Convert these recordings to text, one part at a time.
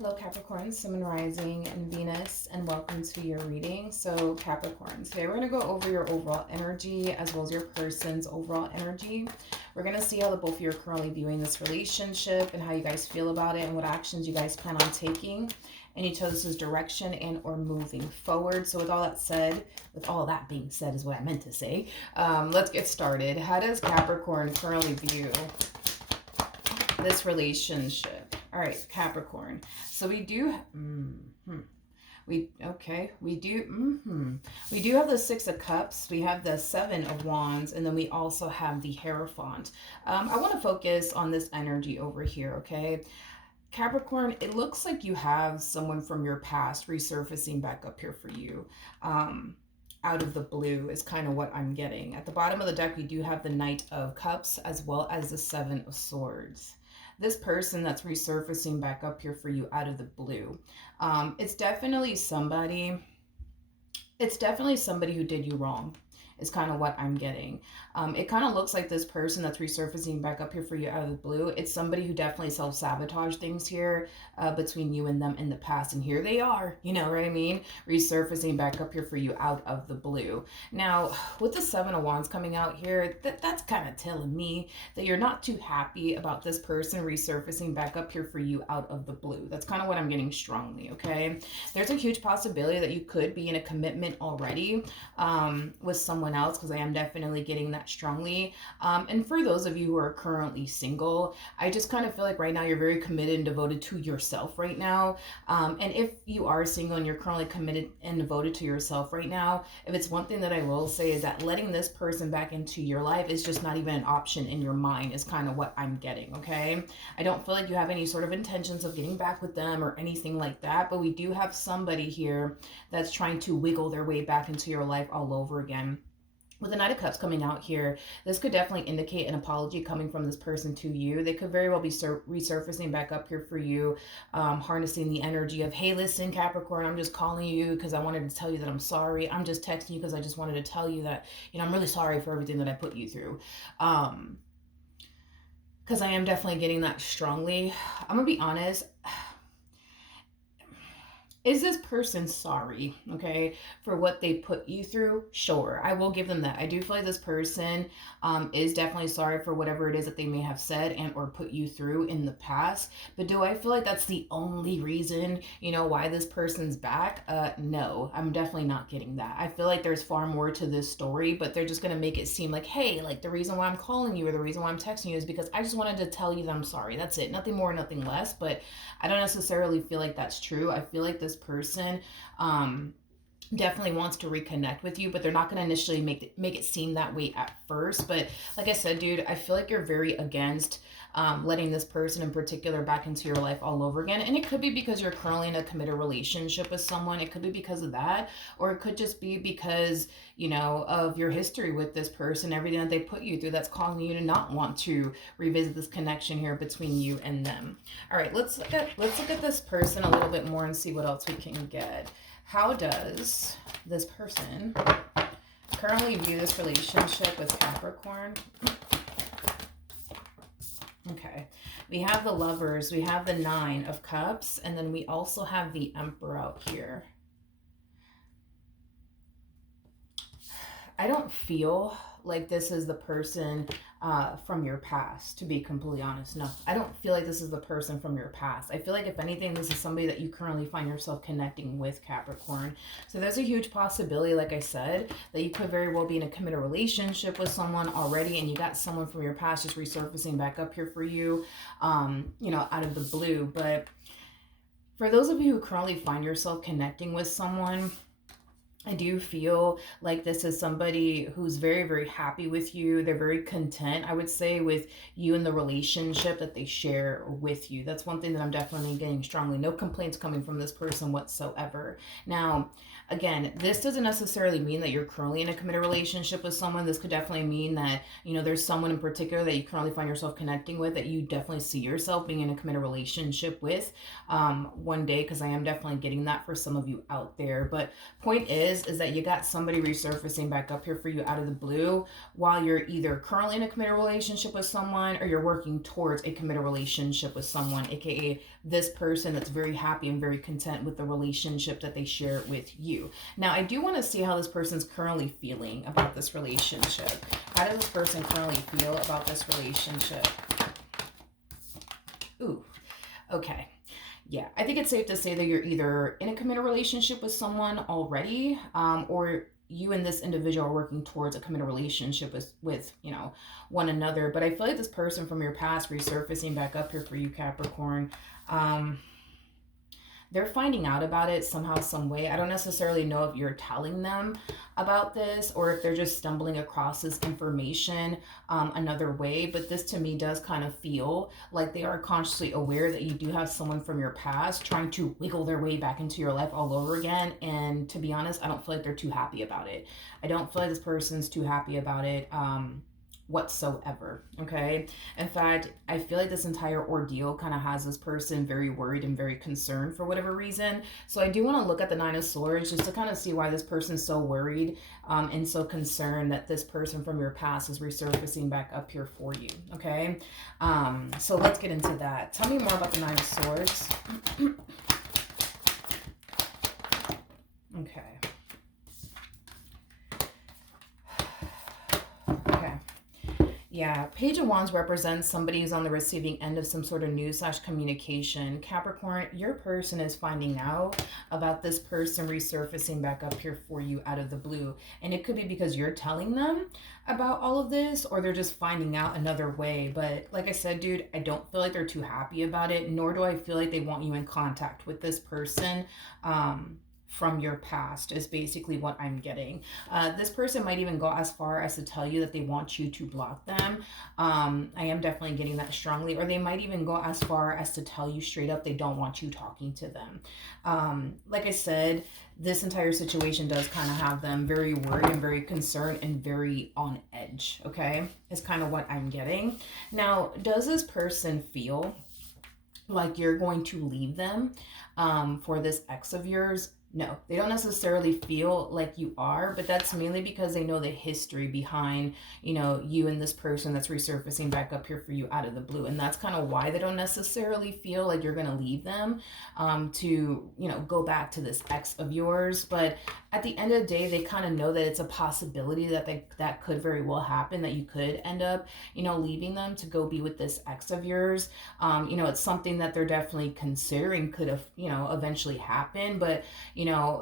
Hello Capricorn, Sun, Moon, Rising, and Venus, and welcome to your reading. So Capricorn, today we're going to go over your overall energy as well as your person's overall energy. We're going to see how the both of you are currently viewing this relationship and how you guys feel about it and what actions you guys plan on taking in each other's direction and or moving forward. So with all that said, with all that being said is what I meant to say, let's get started. How does Capricorn currently view this relationship? All right, Capricorn. So we do, we do have the Six of Cups, we have the Seven of Wands, and then we also have the Hierophant. I want to focus on this energy over here, okay? Capricorn, it looks like you have someone from your past resurfacing back up here for you. Out of the blue is kind of what I'm getting. At the bottom of the deck, we do have the Knight of Cups as well as the Seven of Swords. This person that's resurfacing back up here for you out of the blue, it's definitely somebody who did you wrong, is kind of what I'm getting. It kind of looks like this person that's resurfacing back up here for you out of the blue, it's somebody who definitely self-sabotaged things here between you and them in the past. And here they are, you know what I mean? Resurfacing back up here for you out of the blue. Now, with the Seven of Wands coming out here, that's kind of telling me that you're not too happy about this person resurfacing back up here for you out of the blue. That's kind of what I'm getting strongly, okay? There's a huge possibility that you could be in a commitment already with someone else, because I am definitely getting that strongly. And for those of you who are currently single, I just kind of feel like right now you're very committed and devoted to yourself right now. And if you are single and you're currently committed and devoted to yourself right now, if it's one thing that I will say is that letting this person back into your life is just not even an option in your mind, is kind of what I'm getting, okay? I don't feel like you have any sort of intentions of getting back with them or anything like that, but we do have somebody here that's trying to wiggle their way back into your life all over again. With the Knight of Cups coming out here, this could definitely indicate an apology coming from this person to you. They could very well be resurfacing back up here for you, harnessing the energy of, hey, listen, Capricorn, I'm just calling you because I wanted to tell you that I'm sorry. I'm just texting you because I just wanted to tell you that, you know, I'm really sorry for everything that I put you through. Because I am definitely getting that strongly. I'm going to be honest. Is this person sorry, okay, for what they put you through? Sure, I will give them that. I do feel like this person is definitely sorry for whatever it is that they may have said and or put you through in the past. But do I feel like that's the only reason, you know, why this person's back? No, I'm definitely not getting that. I feel like there's far more to this story, but they're just going to make it seem like, hey, like the reason why I'm calling you or the reason why I'm texting you is because I just wanted to tell you that I'm sorry. That's it. Nothing more, nothing less. But I don't necessarily feel like that's true. I feel like this person definitely wants to reconnect with you, but they're not going to initially make it seem that way at first. But like I said, dude, I feel like you're very against letting this person in particular back into your life all over again. And it could be because you're currently in a committed relationship with someone. It could be because of that, or it could just be because, you know, of your history with this person, everything that they put you through that's causing you to not want to revisit this connection here between you and them. All right, let's look at this person a little bit more and see what else we can get. How does this person currently view this relationship with Capricorn? Okay, we have the Lovers, we have the Nine of Cups, and then we also have the Emperor out here. I don't feel like this is the person from your past, to be completely honest. No, I don't feel like this is the person from your past. I feel like if anything, this is somebody that you currently find yourself connecting with, Capricorn. So there's a huge possibility, like I said, that you could very well be in a committed relationship with someone already, and you got someone from your past just resurfacing back up here for you, you know, out of the blue. But for those of you who currently find yourself connecting with someone, I do feel like this is somebody who's very, very happy with you. They're very content, I would say, with you and the relationship that they share with you. That's one thing that I'm definitely getting strongly. No complaints coming from this person whatsoever. Now, again, this doesn't necessarily mean that you're currently in a committed relationship with someone. This could definitely mean that, you know, there's someone in particular that you currently find yourself connecting with that you definitely see yourself being in a committed relationship with one day, because I am definitely getting that for some of you out there. But point is is that you got somebody resurfacing back up here for you out of the blue while you're either currently in a committed relationship with someone or you're working towards a committed relationship with someone, aka this person that's very happy and very content with the relationship that they share with you. Now, I do want to see how this person's currently feeling about this relationship. How does this person currently feel about this relationship? Ooh, okay. Yeah, I think it's safe to say that you're either in a committed relationship with someone already, or you and this individual are working towards a committed relationship with one another. But I feel like this person from your past resurfacing back up here for you, Capricorn. Um, they're finding out about it somehow, some way. I don't necessarily know if you're telling them about this or if they're just stumbling across this information another way. But this to me does kind of feel like they are consciously aware that you do have someone from your past trying to wiggle their way back into your life all over again. And to be honest, I don't feel like they're too happy about it. I don't feel like this person's too happy about it. Whatsoever. Okay. In fact, I feel like this entire ordeal kind of has this person very worried and very concerned for whatever reason. So I do want to look at the Nine of Swords just to kind of see why this person's so worried and so concerned that this person from your past is resurfacing back up here for you. Okay. So let's get into that. Tell me more about the Nine of Swords. Okay. Yeah, Page of Wands represents somebody who's on the receiving end of some sort of news / communication. Capricorn, your person is finding out about this person resurfacing back up here for you out of the blue. And it could be because you're telling them about all of this, or they're just finding out another way. But like I said, dude, I don't feel like they're too happy about it, nor do I feel like they want you in contact with this person. From your past is basically what I'm getting. This person might even go as far as to tell you that they want you to block them. I am definitely getting that strongly. Or they might even go as far as to tell you straight up they don't want you talking to them. Like I said, this entire situation does kind of have them very worried and very concerned and very on edge, okay? Is kind of what I'm getting. Now, does this person feel like you're going to leave them for this ex of yours? No, they don't necessarily feel like you are, but that's mainly because they know the history behind, you and this person that's resurfacing back up here for you out of the blue. And that's kind of why they don't necessarily feel like you're going to leave them to, go back to this ex of yours. But at the end of the day, they kind of know that it's a possibility that that could very well happen, that you could end up, leaving them to go be with this ex of yours. It's something that they're definitely considering could have, eventually happen. But,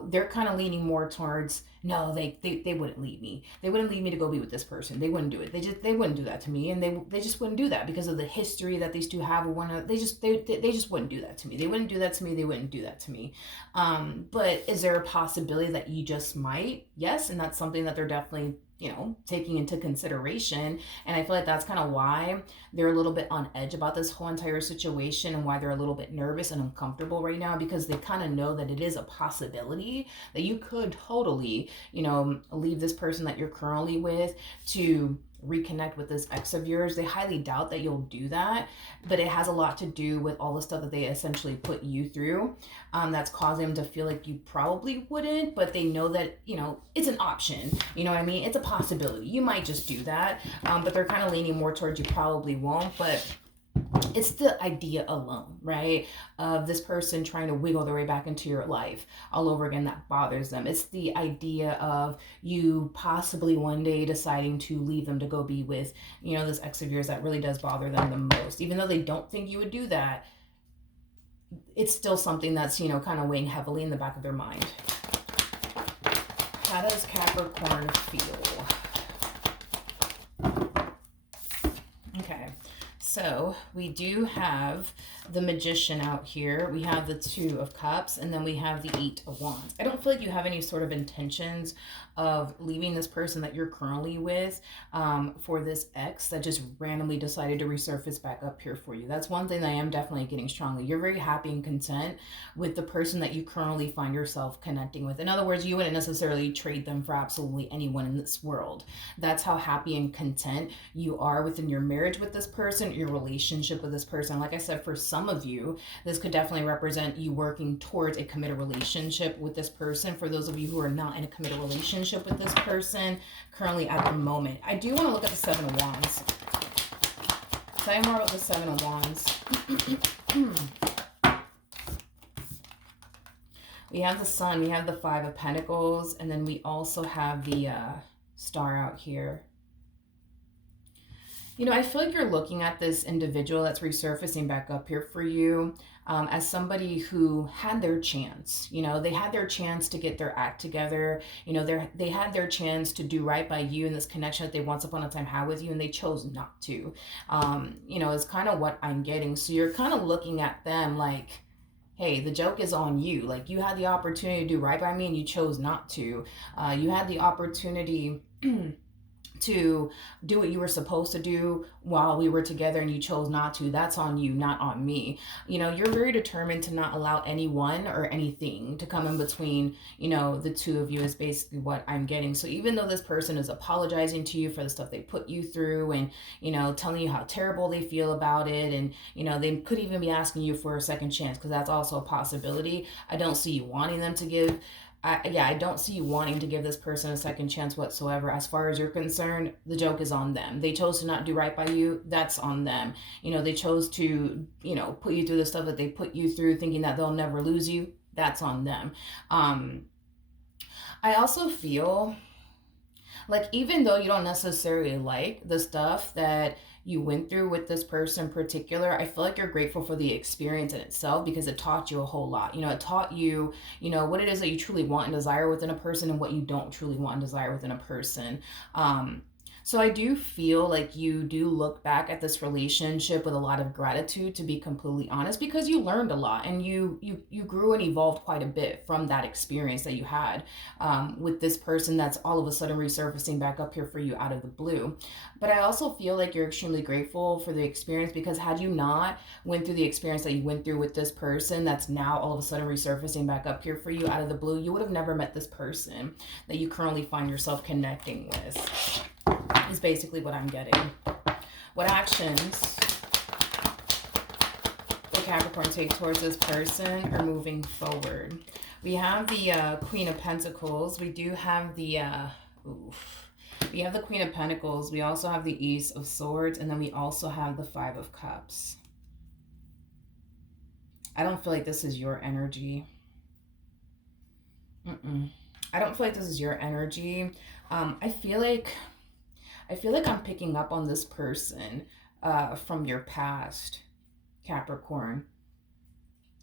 they're kind of leaning more towards, no, they wouldn't leave me. They wouldn't leave me to go be with this person. They wouldn't do it. They wouldn't do that to me. And they just wouldn't do that because of the history that these two have. They just wouldn't do that to me. They wouldn't do that to me. They wouldn't do that to me. But is there a possibility that you just might? Yes. And that's something that they're definitely taking into consideration. And I feel like that's kind of why they're a little bit on edge about this whole entire situation and why they're a little bit nervous and uncomfortable right now, because they kind of know that it is a possibility that you could totally, leave this person that you're currently with to reconnect with this ex of yours. They highly doubt that you'll do that, but it has a lot to do with all the stuff that they essentially put you through that's causing them to feel like you probably wouldn't, but they know that it's an option. You know what I mean? It's a possibility. You might just do that, but they're kind of leaning more towards you probably won't. But it's the idea alone, right, of this person trying to wiggle their way back into your life all over again that bothers them. It's the idea of you possibly one day deciding to leave them to go be with, this ex of yours that really does bother them the most. Even though they don't think you would do that, it's still something that's, kind of weighing heavily in the back of their mind. How does Capricorn feel? Okay. So we do have the Magician out here. We have the Two of Cups, and then we have the Eight of Wands. I don't feel like you have any sort of intentions of leaving this person that you're currently with for this ex that just randomly decided to resurface back up here for you. That's one thing that I am definitely getting strongly. You're very happy and content with the person that you currently find yourself connecting with. In other words, you wouldn't necessarily trade them for absolutely anyone in this world. That's how happy and content you are within your marriage with this person, your relationship with this person. Like I said, for some of you, this could definitely represent you working towards a committed relationship with this person. For those of you who are not in a committed relationship with this person currently at the moment, I do want to look at the Seven of Wands. Tell me more about the Seven of Wands. We have the Sun, we have the Five of Pentacles, and then we also have the Star out here. You know, I feel like you're looking at this individual that's resurfacing back up here for you as somebody who had their chance. You know, they had their chance to get their act together. You know, they had their chance to do right by you in this connection that they once upon a time had with you, and they chose not to. You know, it's kind of what I'm getting. So you're kind of looking at them like, hey, the joke is on you. Like, you had the opportunity to do right by me and you chose not to. You had the opportunity to do what you were supposed to do while we were together and you chose not to. That's on you, not on me. You know, you're very determined to not allow anyone or anything to come in between, you know, the two of you is basically what I'm getting. So even though this person is apologizing to you for the stuff they put you through and, you know, telling you how terrible they feel about it, and, you know, they could even be asking you for a second chance, because that's also a possibility. I don't see you wanting them to give I don't see you wanting to give this person a second chance whatsoever. As far as you're concerned, the joke is on them. They chose to not do right by you. That's on them. You know, they chose to, you know, put you through the stuff that they put you through, thinking that they'll never lose you. That's on them. I also feel like, even though you don't necessarily like the stuff that you went through with this person in particular, I feel like you're grateful for the experience in itself, because it taught you a whole lot. You know, it taught you, you know, what it is that you truly want and desire within a person and what you don't truly want and desire within a person. So I do feel like you do look back at this relationship with a lot of gratitude, to be completely honest, because you learned a lot and you grew and evolved quite a bit from that experience that you had with this person that's all of a sudden resurfacing back up here for you out of the blue. But I also feel like you're extremely grateful for the experience, because had you not went through the experience that you went through with this person that's now all of a sudden resurfacing back up here for you out of the blue, you would have never met this person that you currently find yourself connecting with. Is basically what I'm getting. What actions will Capricorn take towards this person or moving forward? We have the Queen of Pentacles. We do have the we have the Queen of Pentacles. We also have the Ace of Swords, and then we also have the Five of Cups. I don't feel like this is your energy. I don't feel like this is your energy. I feel like I'm picking up on this person from your past, Capricorn.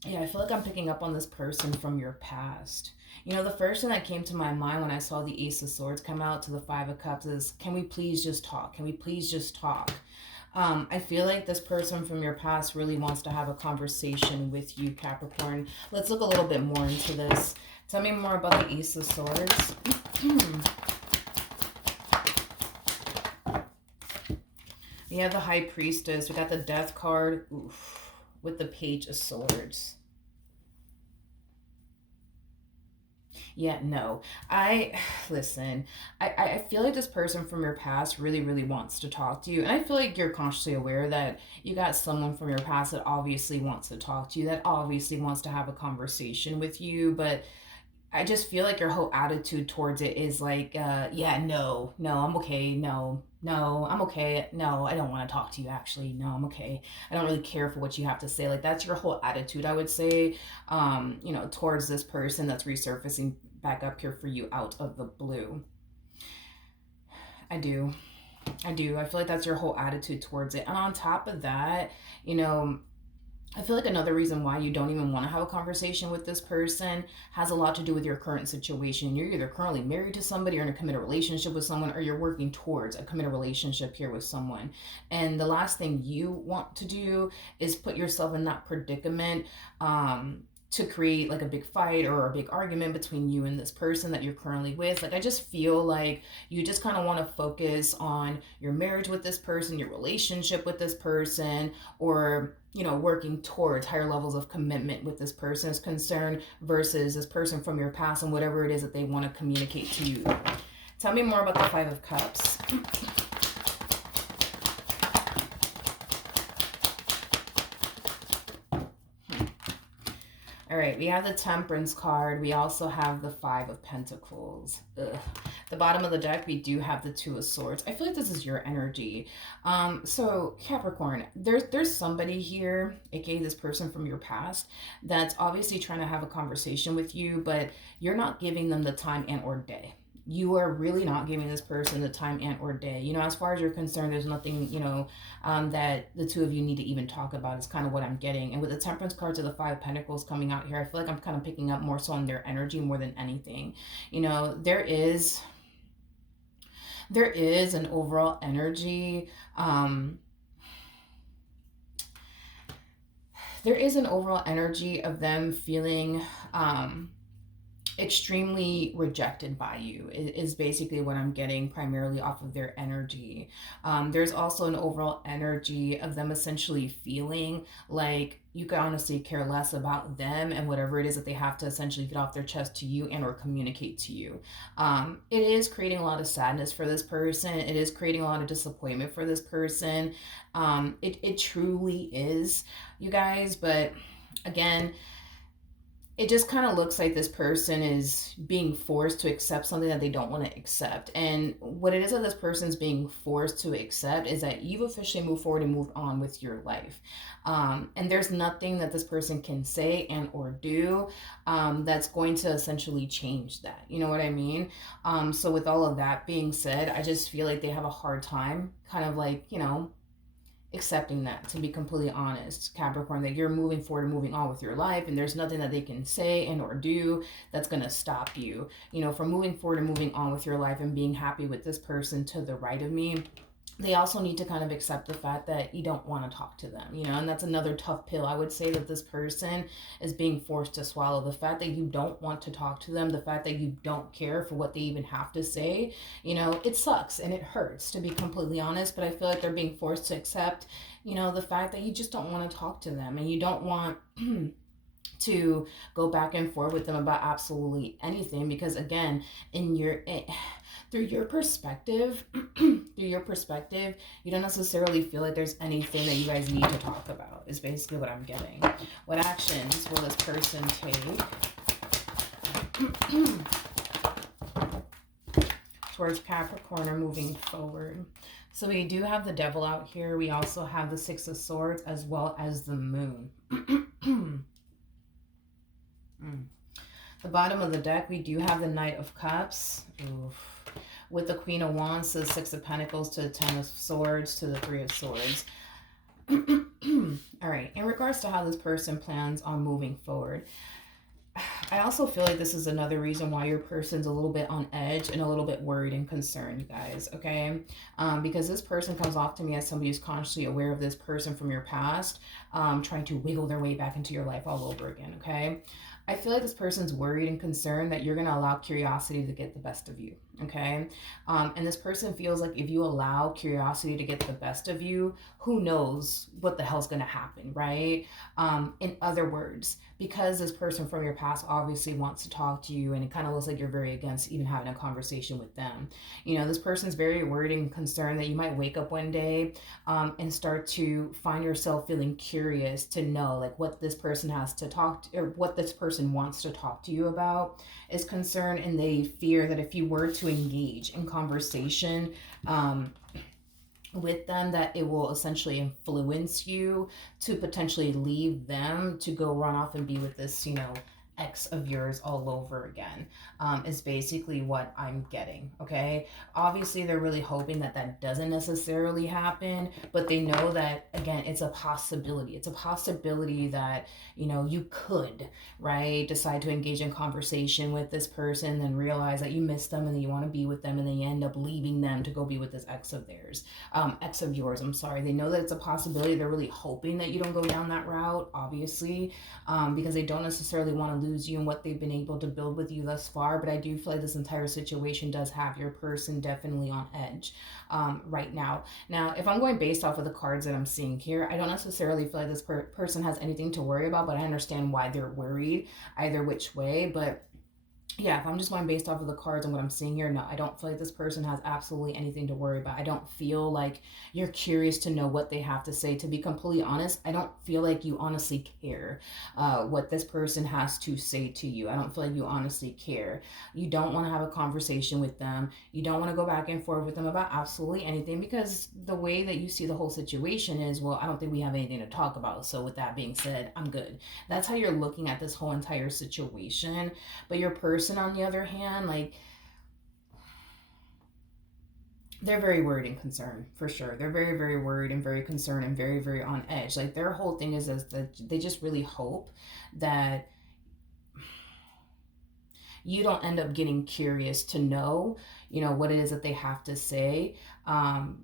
Yeah, I feel like I'm picking up on this person from your past. You know, the first thing that came to my mind when I saw the Ace of Swords come out to the Five of Cups is, can we please just talk? Can we please just talk? I feel like this person from your past really wants to have a conversation with you, Capricorn. Let's look a little bit more into this. Tell me more about the Ace of Swords. We have the High Priestess. We got the Death card with the Page of Swords. Yeah, no. Listen, I feel like this person from your past really, really wants to talk to you. And I feel like you're consciously aware that you got someone from your past that obviously wants to talk to you, that obviously wants to have a conversation with you. But I just feel like your whole attitude towards it is like, yeah, no, I'm okay. No, I'm okay. No, I don't want to talk to you, actually. No, I'm okay. I don't really care for what you have to say. Like, that's your whole attitude, I would say, you know, towards this person that's resurfacing back up here for you out of the blue. I do. I feel like that's your whole attitude towards it. And on top of that, you know, I feel like another reason why you don't even want to have a conversation with this person has a lot to do with your current situation. You're either currently married to somebody or in a committed relationship with someone, or you're working towards a committed relationship here with someone. And the last thing you want to do is put yourself in that predicament to create like a big fight or a big argument between you and this person that you're currently with. Like, I just feel like you just kind of want to focus on your marriage with this person, your relationship with this person, or, you know, working towards higher levels of commitment with this person is concerned, versus this person from your past and whatever it is that they want to communicate to you. Tell me more about the Five of Cups. All right, we have the Temperance card. We also have the Five of Pentacles. Ugh. The bottom of the deck, we do have the Two of Swords. I feel like this is your energy. So Capricorn, there's somebody here, aka this person from your past, that's obviously trying to have a conversation with you, but you're not giving them the time and or day. You are really not giving this person the time and or day. As far as you're concerned, there's nothing, that the two of you need to even talk about, is kind of what I'm getting. And with the Temperance cards of the Five of Pentacles coming out here, I feel like I'm kind of picking up more so on their energy more than anything. There is an overall energy. There is an overall energy of them feeling extremely rejected by you, is basically what I'm getting primarily off of their energy. There's also an overall energy of them essentially feeling like you could honestly care less about them and whatever it is that they have to essentially get off their chest to you and or communicate to you. It is creating a lot of sadness for this person. It is creating a lot of disappointment for this person. It truly is, you guys. But again, it just kind of looks like this person is being forced to accept something that they don't want to accept. And what it is that this person is being forced to accept is that you've officially moved forward and moved on with your life. And there's nothing that this person can say and or do that's going to essentially change that. You know what I mean? So with all of that being said, I just feel like they have a hard time kind of like, accepting that, to be completely honest, Capricorn, that you're moving forward and moving on with your life, and there's nothing that they can say and or do that's going to stop you, from moving forward and moving on with your life and being happy with this person to the right of me. They also need to kind of accept the fact that you don't want to talk to them, and that's another tough pill I would say that this person is being forced to swallow. The fact that you don't want to talk to them, the fact that you don't care for what they even have to say, it sucks and it hurts, to be completely honest. But I feel like they're being forced to accept, the fact that you just don't want to talk to them and you don't want to go back and forth with them about absolutely anything, because again, through your perspective, you don't necessarily feel like there's anything that you guys need to talk about, is basically what I'm getting. What actions will this person take towards Capricorn or moving forward? So we do have the Devil out here. We also have the Six of Swords as well as the Moon. The bottom of the deck, we do have the Knight of Cups. Oof. With the Queen of Wands to the Six of Pentacles to the Ten of Swords to the Three of Swords. All right, in regards to how this person plans on moving forward, I also feel like this is another reason why your person's a little bit on edge and a little bit worried and concerned, you guys, okay? Because this person comes off to me as somebody who's consciously aware of this person from your past, trying to wiggle their way back into your life all over again, okay? I feel like this person's worried and concerned that you're going to allow curiosity to get the best of you, okay? And this person feels like if you allow curiosity to get the best of you, who knows what the hell's going to happen, right? In other words, because this person from your past obviously wants to talk to you, and it kind of looks like you're very against even having a conversation with them. This person's very worried and concerned that you might wake up one day and start to find yourself feeling curious to know like what this person has to talk to, or what this person wants to talk to you about is concerned. And they fear that if you were to engage in conversation with them, that it will essentially influence you to potentially leave them to go run off and be with this, ex of yours all over again, is basically what I'm getting, okay? Obviously, they're really hoping that that doesn't necessarily happen, but they know that, again, it's a possibility. It's a possibility that, you could, right, decide to engage in conversation with this person and realize that you miss them and that you want to be with them, and then you end up leaving them to go be with this ex of yours, I'm sorry. They know that it's a possibility. They're really hoping that you don't go down that route, obviously, because they don't necessarily want to lose you and what they've been able to build with you thus far. But I do feel like this entire situation does have your person definitely on edge right now. Now, if I'm going based off of the cards that I'm seeing here, I don't necessarily feel like this person has anything to worry about, but I understand why they're worried either which way. But Yeah, if I'm just going based off of the cards and what I'm seeing here, no, I don't feel like this person has absolutely anything to worry about. I don't feel like you're curious to know what they have to say. To be completely honest, I don't feel like you honestly care what this person has to say to you. I don't feel like you honestly care. You don't want to have a conversation with them. You don't want to go back and forth with them about absolutely anything, because the way that you see the whole situation is, well, I don't think we have anything to talk about. So, with that being said, I'm good. That's how you're looking at this whole entire situation. But your person, on the other hand, like, they're very worried and concerned for sure. They're very, very worried and very concerned and very, very on edge. Like, their whole thing is that they just really hope that you don't end up getting curious to know, what it is that they have to say,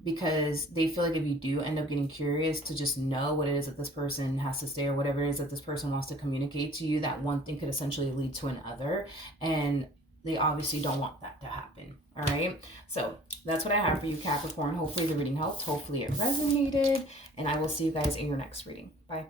because they feel like if you do end up getting curious to just know what it is that this person has to say, or whatever it is that this person wants to communicate to you, that one thing could essentially lead to another. And they obviously don't want that to happen. All right. So that's what I have for you, Capricorn. Hopefully the reading helped. Hopefully it resonated. And I will see you guys in your next reading. Bye.